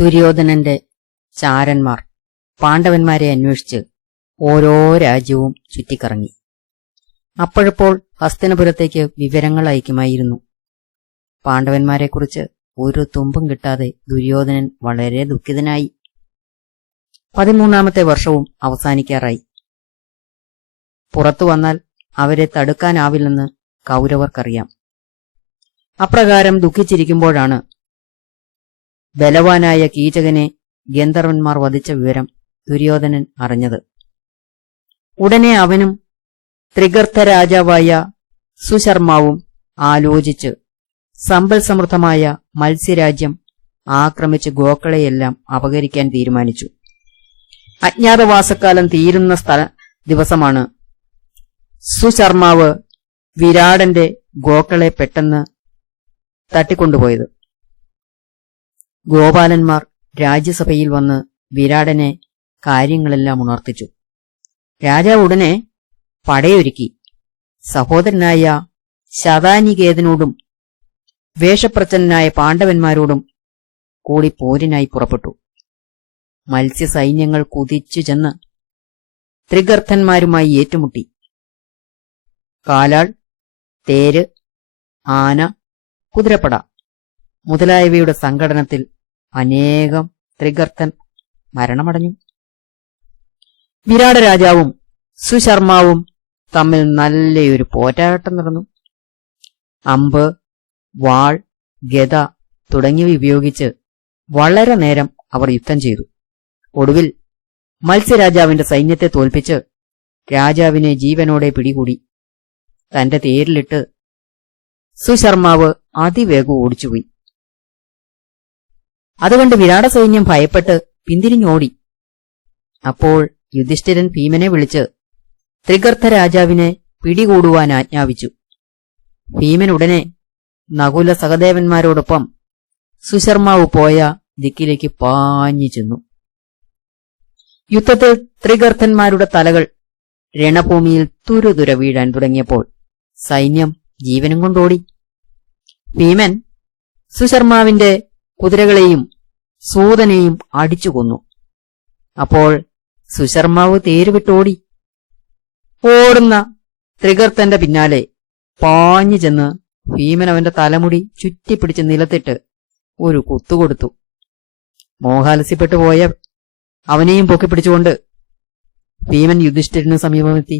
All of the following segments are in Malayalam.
ദുര്യോധനന്റെ ചാരന്മാർ പാണ്ഡവന്മാരെ അന്വേഷിച്ച് ഓരോ രാജ്യവും ചുറ്റിക്കറങ്ങി. അപ്പോഴപ്പോൾ ഹസ്തനപുരത്തേക്ക് വിവരങ്ങൾ അയക്കുമായിരുന്നു. പാണ്ഡവന്മാരെക്കുറിച്ച് ഒരു തുമ്പും കിട്ടാതെ ദുര്യോധനൻ വളരെ ദുഃഖിതനായി. പതിമൂന്നാമത്തെ വർഷവും അവസാനിക്കാറായി. പുറത്തു വന്നാൽ അവരെ തടുക്കാനാവില്ലെന്ന് കൗരവർക്കറിയാം. അപ്രകാരം ദുഃഖിച്ചിരിക്കുമ്പോഴാണ് ബലവാനായ കീചകനെ ഗന്ധർവന്മാർ വധിച്ച വിവരം ദുര്യോധനൻ അറിഞ്ഞത്. ഉടനെ അവനും ത്രിഗർത്ഥ രാജാവായ സുശർമാവും ആലോചിച്ച് സമ്പൽ സമൃദ്ധമായ മത്സ്യരാജ്യം ആക്രമിച്ച് ഗോക്കളെയെല്ലാം അപകരിക്കാൻ തീരുമാനിച്ചു. അജ്ഞാതവാസക്കാലം തീരുന്ന സ്ഥല ദിവസമാണ്. സുശർമാവ് വിരാടന്റെ ഗോക്കളെ പെട്ടെന്ന് തട്ടിക്കൊണ്ടുപോയത്. ഗോപാലന്മാർ രാജ്യസഭയിൽ വന്ന് വിരാടനെ കാര്യങ്ങളെല്ലാം ഉണർത്തിച്ചു. രാജാവ് ഉടനെ പടയൊരുക്കി. സഹോദരനായ ശതാനികേതനോടും വേഷപ്രച്ഛന്നനായ പാണ്ഡവന്മാരോടും കൂടി പോരിനായി പുറപ്പെട്ടു. മത്സ്യസൈന്യങ്ങൾ കുതിച്ചു ചെന്ന് ത്രിഗർത്ഥന്മാരുമായി ഏറ്റുമുട്ടി. കാലാൾ തേര് ആന കുതിരപ്പട മുതലായവയുടെ സംഘടനത്തിൽ അനേകം ത്രിഗർത്തൻ മരണമടഞ്ഞു. വിരാട രാജാവും സുശർമാവും തമ്മിൽ നല്ലയൊരു പോറ്റാട്ടം നടന്നു. അമ്പ് വാൾ ഗത തുടങ്ങിയവ ഉപയോഗിച്ച് വളരെ നേരം അവർ യുദ്ധം ചെയ്തു. ഒടുവിൽ മത്സ്യരാജാവിന്റെ സൈന്യത്തെ തോൽപ്പിച്ച് രാജാവിനെ ജീവനോടെ പിടികൂടി. തന്റെ തേരിലിട്ട് സുശർമാവ് അതിവേഗം ഓടിച്ചുപോയി. അതുകൊണ്ട് വിരാട സൈന്യം ഭയപ്പെട്ട് പിന്തിരിഞ്ഞോടി. അപ്പോൾ യുധിഷ്ഠിരൻ ഭീമനെ വിളിച്ച് ത്രിഗർത്ഥ രാജാവിനെ പിടികൂടുവാൻ ആജ്ഞാപിച്ചു. ഭീമൻ ഉടനെ നകുല സഹദേവന്മാരോടൊപ്പം സുശർമാവ് പോയ ദിക്കിലേക്ക് പാഞ്ഞു ചെന്നു. യുദ്ധത്തിൽ ത്രിഗർത്ഥന്മാരുടെ തലകൾ രണഭൂമിയിൽ തുരുതുര വീഴാൻ തുടങ്ങിയപ്പോൾ സൈന്യം ജീവനും കൊണ്ടോടി. ഭീമൻ സുശർമാവിന്റെ കുതിരകളെയും സൂതനെയും അടിച്ചു കൊന്നു. അപ്പോൾ സുശർമാവ് തേരുവിട്ടോടി ഓടുന്ന ത്രികർത്തന്റെ പിന്നാലെ പാഞ്ഞു ചെന്ന് ഭീമൻ അവന്റെ തലമുടി ചുറ്റിപ്പിടിച്ച് നിലത്തിട്ട് ഒരു കുത്തുകൊടുത്തു മോഹാലസ്യപ്പെട്ടു പോയ അവനെയും പൊക്കിപ്പിടിച്ചുകൊണ്ട് ഭീമൻ യുധിഷ്ഠിരന് സമീപമെത്തി.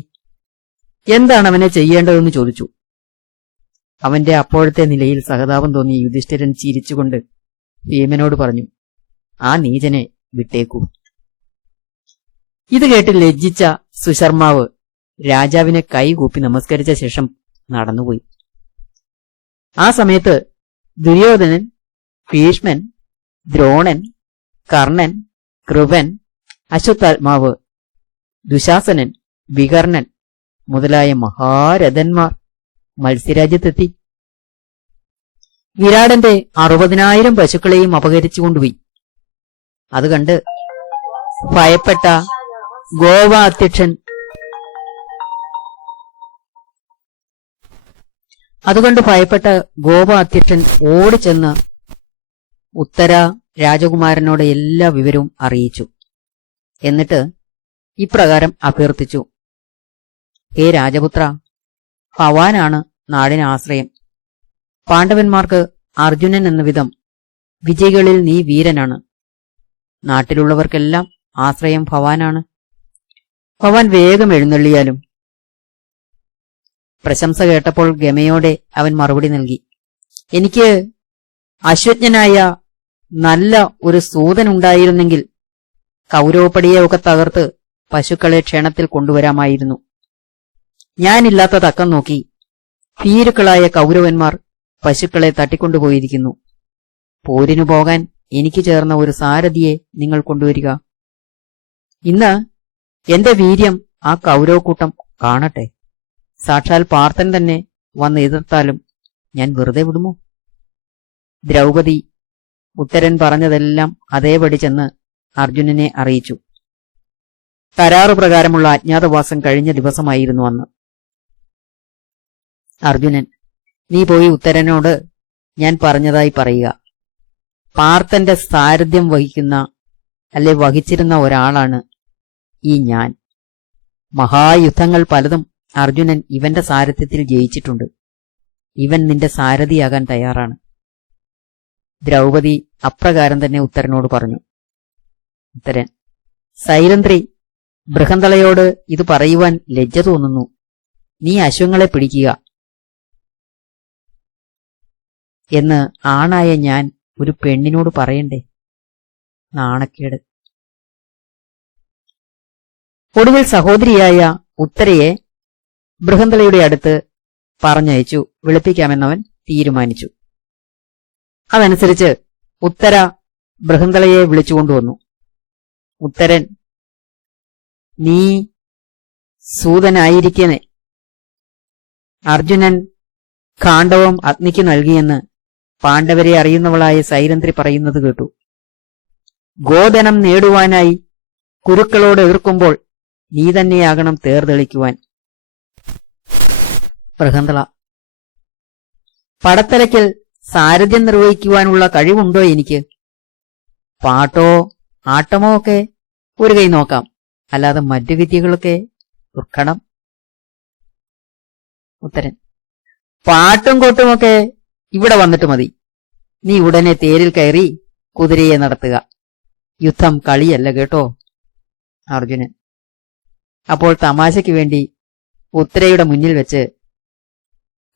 എന്താണ് അവനെ ചെയ്യേണ്ടതെന്ന് ചോദിച്ചു. അവന്റെ അപ്പോഴത്തെ നിലയിൽ സഹതാപം തോന്നി യുധിഷ്ഠിരൻ ചിരിച്ചുകൊണ്ട് ഭീമനോട് പറഞ്ഞു ആ നീചനെ വിട്ടേക്കൂ. ഇത് കേട്ട് ലജ്ജിച്ച സുശർമാവ് രാജാവിനെ കൈകൂപ്പി നമസ്കരിച്ച ശേഷം നടന്നുപോയി. ആ സമയത്ത് ദുര്യോധനൻ ഭീഷ്മൻ ദ്രോണൻ കർണൻ കൃപൻ അശ്വത്ഥാത്മാവ് ദുശാസനൻ വികർണൻ മുതലായ മഹാരഥന്മാർ മത്സ്യരാജ്യത്തെത്തി. വിരാടന്റെ അറുപതിനായിരം പശുക്കളെയും അപഹരിച്ചുകൊണ്ടുപോയി. അത് കണ്ട് ഭയപ്പെട്ട ഗോവ അധ്യക്ഷൻ അതുകൊണ്ട് ഭയപ്പെട്ട ഗോവ അധ്യക്ഷൻ ഓടിച്ചെന്ന് ഉത്തര രാജകുമാരനോട് എല്ലാ വിവരവും അറിയിച്ചു. എന്നിട്ട് ഇപ്രകാരം അഭ്യർത്ഥിച്ചു. ഹേ രാജപുത്ര പവാനാണ് നാടിന് ആശ്രയം. പാണ്ഡവന്മാർക്ക് അർജുനൻ എന്ന വിധം വിജയികളിൽ നീ വീരനാണ്. നാട്ടിലുള്ളവർക്കെല്ലാം ആശ്രയം ഭവാനാണ്. ഭവാൻ വേഗം എഴുന്നള്ളിയാലും. പ്രശംസ കേട്ടപ്പോൾ ഗമയോടെ അവൻ മറുപടി നൽകി. എനിക്ക് അശ്വജ്ഞനായ നല്ല ഒരു സൂതൻ ഉണ്ടായിരുന്നെങ്കിൽ കൗരവപ്പടിയെ ഒക്കെ തകർത്ത് പശുക്കളെ ക്ഷണത്തിൽ കൊണ്ടുവരാമായിരുന്നു. ഞാനില്ലാത്ത തക്കം നോക്കി ഭീരുക്കളായ കൗരവന്മാർ പശുക്കളെ തട്ടിക്കൊണ്ടുപോയിരിക്കുന്നു. പോരിനു പോകാൻ എനിക്ക് ചേർന്ന ഒരു സാരഥിയെ നിങ്ങൾ കൊണ്ടുവരിക. ഇന്ന് എന്റെ വീര്യം ആ കൗരവക്കൂട്ടം കാണട്ടെ. സാക്ഷാൽ പാർത്ഥൻ തന്നെ വന്ന് എതിർത്താലും ഞാൻ വെറുതെ വിടുമോ? ദ്രൗപദി ഉത്തരൻ പറഞ്ഞതെല്ലാം അതേപടി ചെന്ന് അർജുനനെ അറിയിച്ചു. കരാറു പ്രകാരമുള്ള അജ്ഞാതവാസം കഴിഞ്ഞ ദിവസമായിരുന്നു അന്ന്. അർജുനൻ നീ പോയി ഉത്തരനോട് ഞാൻ പറഞ്ഞതായി പറയുക. പാർത്ഥന്റെ സാരഥ്യം വഹിക്കുന്ന അല്ലെ വഹിച്ചിരുന്ന ഒരാളാണ് ഈ ഞാൻ. മഹായുദ്ധങ്ങൾ പലതും അർജുനൻ ഇവന്റെ സാരഥ്യത്തിൽ ജയിച്ചിട്ടുണ്ട്. ഇവൻ നിന്റെ സാരഥിയാകാൻ തയ്യാറാണ്. ദ്രൗപദി അപ്രകാരം തന്നെ ഉത്തരനോട് പറഞ്ഞു. ഉത്തരൻ സൈലന്ത്രി ബൃഹന്തളയോട് ഇത് പറയുവാൻ ലജ്ജ തോന്നുന്നു. നീ അശ്വങ്ങളെ പിടിക്കുക. എന്ന് ആണായ ഞാൻ ഒരു പെണ്ണിനോട് പറയണ്ടേ? നാണക്കേട്. ഒടുവിൽ സഹോദരിയായ ഉത്തരയെ ബൃഹന്തളയുടെ അടുത്ത് പറഞ്ഞയച്ചു. വിളിപ്പിക്കാമെന്നവൻ തീരുമാനിച്ചു. അതനുസരിച്ച് ഉത്തര ബൃഹന്തളയെ വിളിച്ചുകൊണ്ടുവന്നു ഉത്തരൻ നീ സൂതനായിരിക്കനെ അർജുനൻ കാണ്ഡവം അഗ്നിക്ക് നൽകിയെന്ന് പാണ്ഡവരെ അറിയുന്നവളായ സൈരന്ത്രി പറയുന്നത് കേട്ടു. ഗോധനം നേടുവാനായി കുരുക്കളോട് എതിർക്കുമ്പോൾ നീ തന്നെയാകണം തേർതെളിക്കുവാൻ. പ്രഹന്തള പടത്തലയ്ക്കൽ സാരഥ്യം നിർവഹിക്കുവാനുള്ള കഴിവുണ്ടോ എനിക്ക്? പാട്ടോ ആട്ടമോ ഒക്കെ ഒരു കൈ നോക്കാം. അല്ലാതെ മറ്റു വിദ്യകളൊക്കെ ദുർഘടം ഉത്തരൻ പാട്ടും കൊട്ടുമൊക്കെ ഇവിടെ വന്നിട്ട് മതി. നീ ഉടനെ തേരിൽ കയറി കുതിരയെ നടത്തുക. യുദ്ധം കളിയല്ല കേട്ടോ അർജുനൻ. അപ്പോൾ തമാശയ്ക്ക് വേണ്ടി ഉത്തരയുടെ മുന്നിൽ വെച്ച്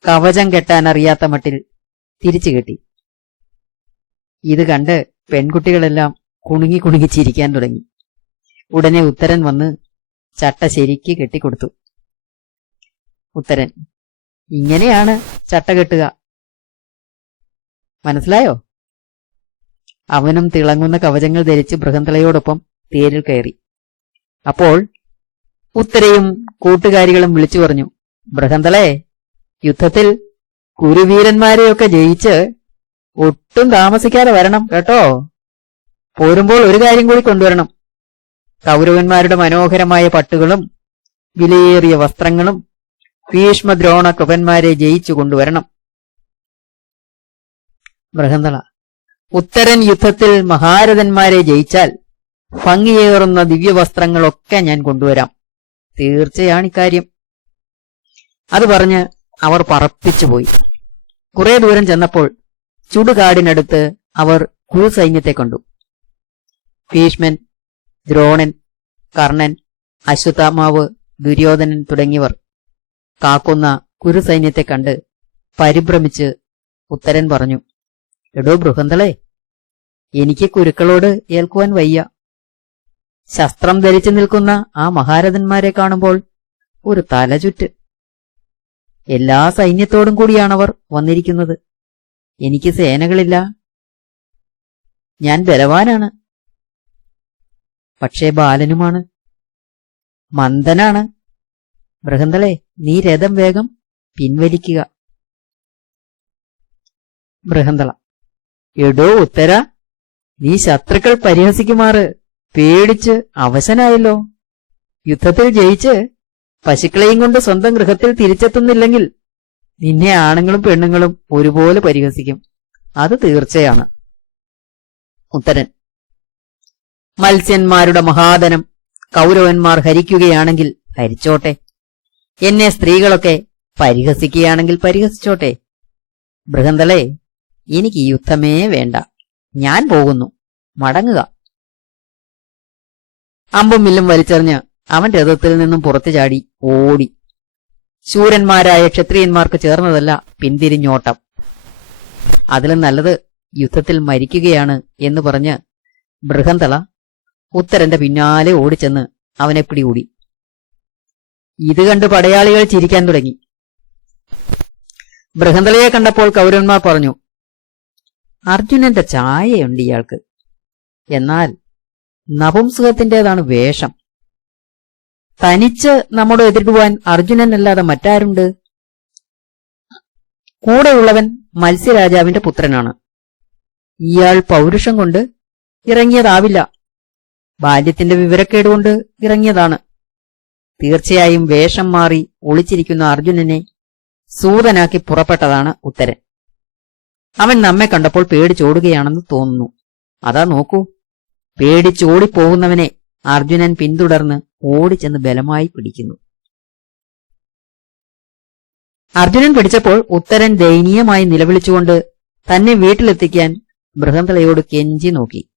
കവചം കെട്ടാൻ അറിയാത്ത മട്ടിൽ തിരിച്ചു കെട്ടി. ഇത് കണ്ട് പെൺകുട്ടികളെല്ലാം കുണുങ്ങി കുണുങ്ങി ചിരിക്കാൻ തുടങ്ങി. ഉടനെ ഉത്തരൻ വന്ന് ചട്ട ശരിക്ക് കെട്ടിക്കൊടുത്തു. ഉത്തരൻ ഇങ്ങനെയാണ് ചട്ട കെട്ടുക. മനസ്സിലായോ? അവനും തിളങ്ങുന്ന കവചങ്ങൾ ധരിച്ച് ബൃഹന്തളയോടൊപ്പം തേരിൽ കയറി. അപ്പോൾ ഉത്തരയും കൂട്ടുകാരികളും വിളിച്ചു പറഞ്ഞു ബൃഹന്തളെ യുദ്ധത്തിൽ കുരുവീരന്മാരെയൊക്കെ ജയിച്ച് ഒട്ടും താമസിക്കാതെ വരണം കേട്ടോ. പോരുമ്പോൾ ഒരു കാര്യം കൂടി കൊണ്ടുവരണം. കൗരവന്മാരുടെ മനോഹരമായ പട്ടുകളും വിലയേറിയ വസ്ത്രങ്ങളും ഭീഷ്മദ്രോണ കൃപന്മാരെ ജയിച്ചു കൊണ്ടുവരണം. ബൃഹന്തള ഉത്തരൻ യുദ്ധത്തിൽ മഹാരഥന്മാരെ ജയിച്ചാൽ ഭംഗിയേറുന്ന ദിവ്യവസ്ത്രങ്ങളൊക്കെ ഞാൻ കൊണ്ടുവരാം. തീർച്ചയാണ് ഇക്കാര്യം. അത് പറഞ്ഞ് അവർ പറപ്പിച്ചുപോയി കുറെ ദൂരം ചെന്നപ്പോൾ ചുടുകാടിനടുത്ത് അവർ കുരുസൈന്യത്തെ കണ്ടു. ഭീഷ്മൻ ദ്രോണൻ കർണൻ അശ്വത്ഥാമാവ് ദുര്യോധനൻ തുടങ്ങിയവർ കാക്കുന്ന കുരുസൈന്യത്തെ കണ്ട് പരിഭ്രമിച്ച് ഉത്തരൻ പറഞ്ഞു എടോ ബൃഹന്തളെ എനിക്ക് കുരുക്കളോട് ഏൽക്കുവാൻ വയ്യ. ശസ്ത്രം ധരിച്ചു നിൽക്കുന്ന ആ മഹാരഥന്മാരെ കാണുമ്പോൾ ഒരു തലചുറ്റ്. എല്ലാ സൈന്യത്തോടും കൂടിയാണവർ വന്നിരിക്കുന്നത്. എനിക്ക് സേനകളില്ല. ഞാൻ ബലവാനാണ്. പക്ഷേ ബാലനുമാണ്. മന്ദനാണ്. ബൃഹന്തളെ നീ രഥം വേഗം പിൻവലിക്കുക. ബൃഹന്തള എടോ ഉത്തര നീ ശത്രുക്കൾ പരിഹസിക്കുമാറ് പേടിച്ച് അവശനായല്ലോ. യുദ്ധത്തിൽ ജയിച്ച് പശുക്കളെയും കൊണ്ട് സ്വന്തം ഗൃഹത്തിൽ തിരിച്ചെത്തുന്നില്ലെങ്കിൽ നിന്നെ ആണുങ്ങളും പെണ്ണുങ്ങളും ഒരുപോലെ പരിഹസിക്കും. അത് തീർച്ചയാണ്. ഉത്തരൻ മത്സ്യന്മാരുടെ മഹാധനം കൗരവന്മാർ ഹരിക്കുകയാണെങ്കിൽ ഹരിച്ചോട്ടെ. എന്നെ സ്ത്രീകളൊക്കെ പരിഹസിക്കുകയാണെങ്കിൽ പരിഹസിച്ചോട്ടെ. ബൃഹന്തളെ എനിക്ക് ഈ യുദ്ധമേ വേണ്ട. ഞാൻ പോകുന്നു. മടങ്ങുക. അമ്പും മില്ലും വലിച്ചെറിഞ്ഞ് അവൻ രഥത്തിൽ നിന്നും പുറത്തു ചാടി ഓടി. ശൂരന്മാരായ ക്ഷത്രിയന്മാർക്ക് ചേർന്നതല്ല പിന്തിരിഞ്ഞോട്ടം. അതിലും നല്ലത് യുദ്ധത്തിൽ മരിക്കുകയാണ് എന്ന് പറഞ്ഞ് ബൃഹന്തള ഉത്തരന്റെ പിന്നാലെ ഓടിച്ചെന്ന് അവനെ പിടികൂടി. ഇത് കണ്ട് പടയാളികൾ ചിരിക്കാൻ തുടങ്ങി. ബൃഹന്തളയെ കണ്ടപ്പോൾ കൗരവന്മാർ പറഞ്ഞു അർജുനന്റെ ചായയുണ്ട് ഇയാൾക്ക്. എന്നാൽ നപുംസുഖത്തിന്റേതാണ് വേഷം. തനിച്ച് നമ്മോട് എതിരിടുവാൻ അർജുനനല്ലാതെ മറ്റാരുണ്ട്? കൂടെയുള്ളവൻ മത്സ്യരാജാവിന്റെ പുത്രനാണ്. ഇയാൾ പൗരുഷം കൊണ്ട് ഇറങ്ങിയതാവില്ല. ബാല്യത്തിന്റെ വിവരക്കേടുകൊണ്ട് ഇറങ്ങിയതാണ്. തീർച്ചയായും വേഷം മാറി ഒളിച്ചിരിക്കുന്ന അർജുനനെ സൂതനാക്കി പുറപ്പെട്ടതാണ് ഉത്തരൻ. അവൻ നമ്മെ കണ്ടപ്പോൾ പേടിച്ചോടുകയാണെന്ന് തോന്നുന്നു. അതാ നോക്കൂ. പേടിച്ചോടിപ്പോകുന്നവനെ അർജുനൻ പിന്തുടർന്ന് ഓടിച്ചെന്ന് ബലമായി പിടിക്കുന്നു. അർജുനൻ പിടിച്ചപ്പോൾ ഉത്തരൻ ദയനീയമായി നിലവിളിച്ചുകൊണ്ട് തന്നെ വീട്ടിലെത്തിക്കാൻ ബൃഹന്തളയോട് കെഞ്ചി നോക്കി.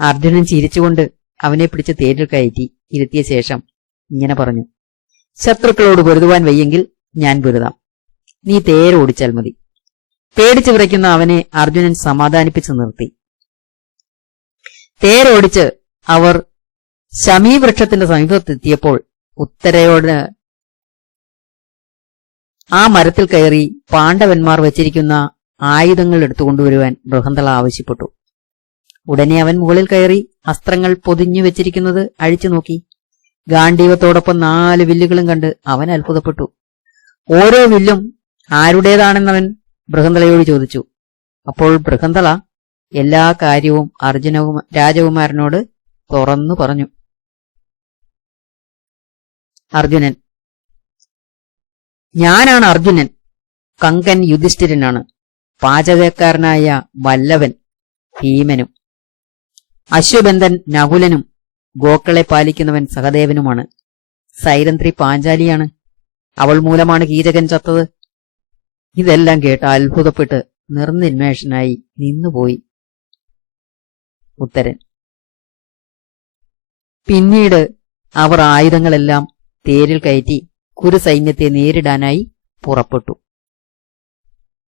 അർജുനൻ ചിരിച്ചുകൊണ്ട് അവനെ പിടിച്ച് തേരിൽ കയറ്റി ഇരുത്തിയ ശേഷം ഇങ്ങനെ പറഞ്ഞു. ശത്രുക്കളോട് പൊരുതുവാൻ വയ്യെങ്കിൽ ഞാൻ പൊരുതാം. നീ തേരോടിച്ചാൽ മതി. പേടിച്ചു വിറയ്ക്കുന്ന അവനെ അർജുനൻ സമാധാനിപ്പിച്ചു നിർത്തി. തേരോടിച്ച് അവർ ശമീവൃക്ഷത്തിന്റെ സമീപത്തെത്തിയപ്പോൾ ഉത്തരയോട് ആ മരത്തിൽ കയറി പാണ്ഡവന്മാർ വച്ചിരിക്കുന്ന ആയുധങ്ങൾ എടുത്തുകൊണ്ടുവരുവാൻ ബൃഹന്തള ആവശ്യപ്പെട്ടു. ഉടനെ അവൻ മുകളിൽ കയറി അസ്ത്രങ്ങൾ പൊതിഞ്ഞു വെച്ചിരിക്കുന്നത് അഴിച്ചു നോക്കി. ഗാന്ഡീവത്തോടൊപ്പം നാല് വില്ലുകളും കണ്ട് അവൻ അത്ഭുതപ്പെട്ടു. ഓരോ വില്ലും ആരുടേതാണെന്നവൻ ബൃഹന്തളയോട് ചോദിച്ചു. അപ്പോൾ ബൃഹന്തള എല്ലാ കാര്യവും അർജുനവും രാജകുമാരനോട് തുറന്നു പറഞ്ഞു. അർജുനൻ ഞാനാണ് അർജുനൻ. കങ്കൻ യുധിഷ്ഠിരനാണ്. പാചകക്കാരനായ വല്ലവൻ ഭീമനും. അശ്വബന്ധൻ നകുലനും. ഗോക്കളെ പാലിക്കുന്നവൻ സഹദേവനുമാണ്. സൈരന്ത്രി പാഞ്ചാലിയാണ്. അവൾ മൂലമാണ് കീചകൻ ചത്തത്. ഇതെല്ലാം കേട്ട് അത്ഭുതപ്പെട്ട് നിർനിന്മേഷനായി നിന്നുപോയി ഉത്തരൻ. പിന്നീട് അവർ ആയുധങ്ങളെല്ലാം തേരിൽ കയറ്റി കുരുസൈന്യത്തെ നേരിടാനായി പുറപ്പെട്ടു.